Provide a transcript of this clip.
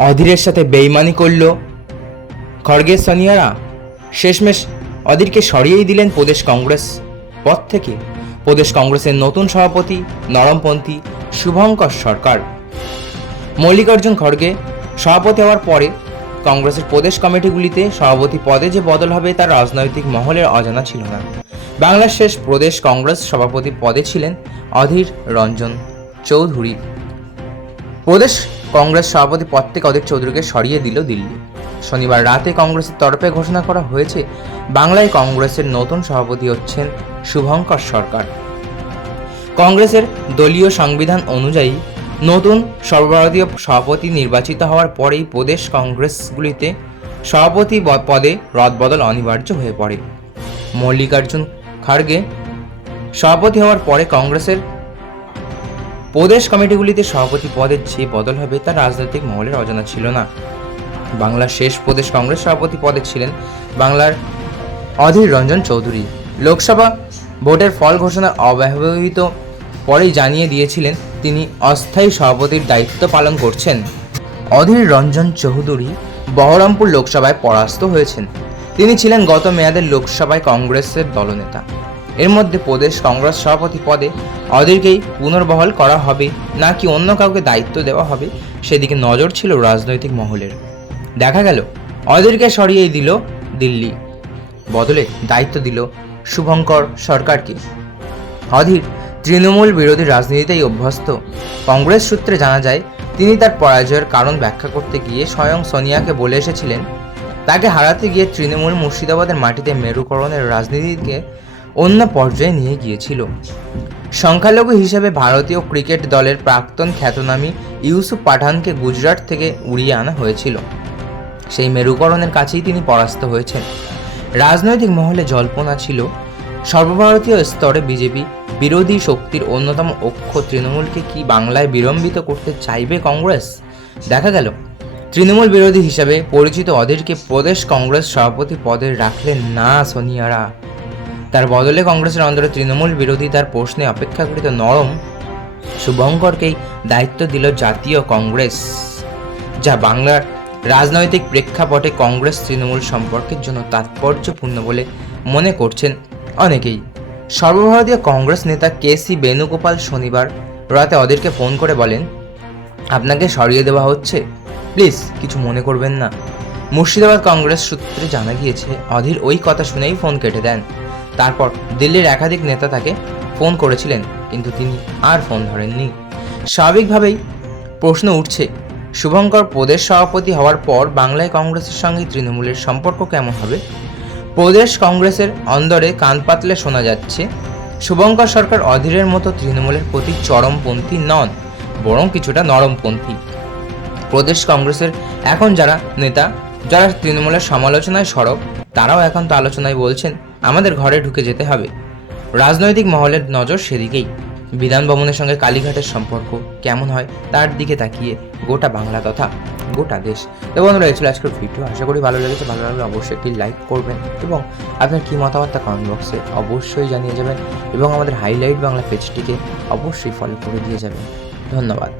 অধীরের সাথে বেইমানি করল খড়গের সোনিয়ারা। শেষমেশ অধীরকে সরিয়েই দিলেন প্রদেশ কংগ্রেস পদ থেকে। প্রদেশ কংগ্রেসের নতুন সভাপতি নরমপন্থী শুভঙ্কর সরকার। মল্লিকার্জুন খড়গে সভাপতি হওয়ার পরে কংগ্রেসের প্রদেশ কমিটিগুলিতে সভাপতি পদে যে বদল হবে তার রাজনৈতিক মহলের অজানা ছিল না। বাংলার শেষ প্রদেশ কংগ্রেস সভাপতি পদে ছিলেন অধীর রঞ্জন চৌধুরী। প্রদেশ কংগ্রেস সভাপতি পদ থেকে অধীর চৌধুরীকে সরিয়ে দিল দিল্লি। শনিবার রাতে কংগ্রেসের তরফে ঘোষণা করা হয়েছে বাংলায় কংগ্রেসের নতুন সভাপতি হচ্ছেন শুভঙ্কর সরকার। কংগ্রেসের দলীয় সংবিধান অনুযায়ী নতুন সর্বভারতীয় সভাপতি নির্বাচিত হওয়ার পরেই প্রদেশ কংগ্রেসগুলিতে সভাপতি পদে রদবদল অনিবার্য হয়ে পড়ে। মল্লিকার্জুন খড়গে সভাপতি হওয়ার পরে কংগ্রেসের প্রদেশ কমিটিগুলিতে সভাপতি পদের যে বদল হবে তা রাজনৈতিক মহলের অজানা ছিল না। বাংলার শেষ প্রদেশ কংগ্রেস সভাপতি পদে ছিলেন বাংলার অধীর রঞ্জন চৌধুরী। লোকসভা ভোটের ফল ঘোষণার অব্যবহিত পরেই জানিয়ে দিয়েছিলেন তিনি অস্থায়ী সভাপতির দায়িত্ব পালন করছেন। অধীর রঞ্জন চৌধুরী বহরমপুর লোকসভায় পরাস্ত হয়েছেন। তিনি ছিলেন গত মেয়াদের লোকসভায় কংগ্রেসের দলনেতা। এর মধ্যে প্রদেশ কংগ্রেস সভাপতি পদে অধীরকেই পুনর্বহাল করা হবে নাকি অন্য কাউকে দায়িত্ব দেওয়া হবে সেদিকে নজর ছিল রাজনৈতিক মহলের। দেখা গেল অধীরকে সরিয়েই দিল দিল্লি, বদলে দায়িত্ব দিল শুভঙ্কর সরকারকে। অধীর তৃণমূল বিরোধী রাজনীতিতেই অভ্যস্ত। কংগ্রেস সূত্রে জানা যায় তিনি তার পরাজয়ের কারণ ব্যাখ্যা করতে গিয়ে স্বয়ং সোনিয়াকে বলে এসেছিলেন তাকে হারাতে গিয়ে তৃণমূল মুর্শিদাবাদের মাটিতে মেরুকরণের রাজনীতিকে অন্য পর্যায়ে নিয়ে গিয়েছিল। সংখ্যালঘু হিসেবে ভারতীয় ক্রিকেট দলের প্রাক্তন খ্যাতনামী ইউসুফ পাঠানকে গুজরাট থেকে উড়িয়ে আনা হয়েছিল। সেই মেরুকরণের কাছেই তিনি পরাস্ত হয়েছেন। রাজনৈতিক মহলে জল্পনা ছিল সর্বভারতীয় স্তরে বিজেপি বিরোধী শক্তির অন্যতম অক্ষ তৃণমূলকে কি বাংলায় বিলম্বিত করতে চাইবে কংগ্রেস। দেখা গেল তৃণমূল বিরোধী হিসাবে পরিচিত অধীরকে প্রদেশ কংগ্রেস সভাপতি পদে রাখলেন না সোনিয়ারা। তার বদলে কংগ্রেসের অন্তরে তৃণমূল বিরোধিতার প্রশ্নে অপেক্ষাকৃত নরম শুভঙ্করকেই দায়িত্ব দিল জাতীয় কংগ্রেস, যা বাংলার রাজনৈতিক প্রেক্ষাপটে কংগ্রেস তৃণমূল সম্পর্কের জন্য তাৎপর্যপূর্ণ বলে মনে করছেন অনেকেই। সর্বভারতীয় কংগ্রেস নেতা কে.সি. বেণুগোপাল শনিবার রাতে অধীরকে ফোন করে বলেন, আপনাকে সরিয়ে দেওয়া হচ্ছে, প্লিজ কিছু মনে করবেন না। মুর্শিদাবাদ কংগ্রেস সূত্রে জানা গিয়েছে অধীর ওই কথা শুনেই ফোন কেটে দেন। তারপর দিল্লির একাধিক নেতা তাকে ফোন করেছিলেন, কিন্তু তিনি আর ফোন ধরেননি। স্বাভাবিকভাবেই প্রশ্ন উঠছে, শুভঙ্কর প্রদেশ সভাপতি হওয়ার পর বাংলায় কংগ্রেসের সঙ্গে তৃণমূলের সম্পর্ক কেমন হবে। প্রদেশ কংগ্রেসের অন্দরে কান পাতলে শোনা যাচ্ছে শুভঙ্কর সরকার অধীরের মতো তৃণমূলের প্রতি চরমপন্থী নন, বরং কিছুটা নরমপন্থী। প্রদেশ কংগ্রেসের এখন যারা নেতা, যারা তৃণমূলের সমালোচনায় সরব, তারাও এখন তো আলোচনায় বলছেন আমাদের ঘরে ঢুকে যেতে হবে। রাজনৈতিক মহলের নজর সেদিকেই। বিধান ভবনের সঙ্গে কালীঘাটের সম্পর্ক কেমন হয় তার দিকে তাকিয়ে গোটা বাংলা তথা গোটা দেশ। তো বন্ধুরা, এই ছিল আজকের ভিডিও। আশা করি ভালো লেগেছে। ভালো লাগলে অবশ্যই একটি লাইক করবেন এবং আপনার কী মতামত তা কমেন্ট বক্সে অবশ্যই জানিয়ে যাবেন এবং আমাদের হাইলাইট বাংলা পেজটিকে অবশ্যই ফলো করে দিয়ে যাবেন। ধন্যবাদ।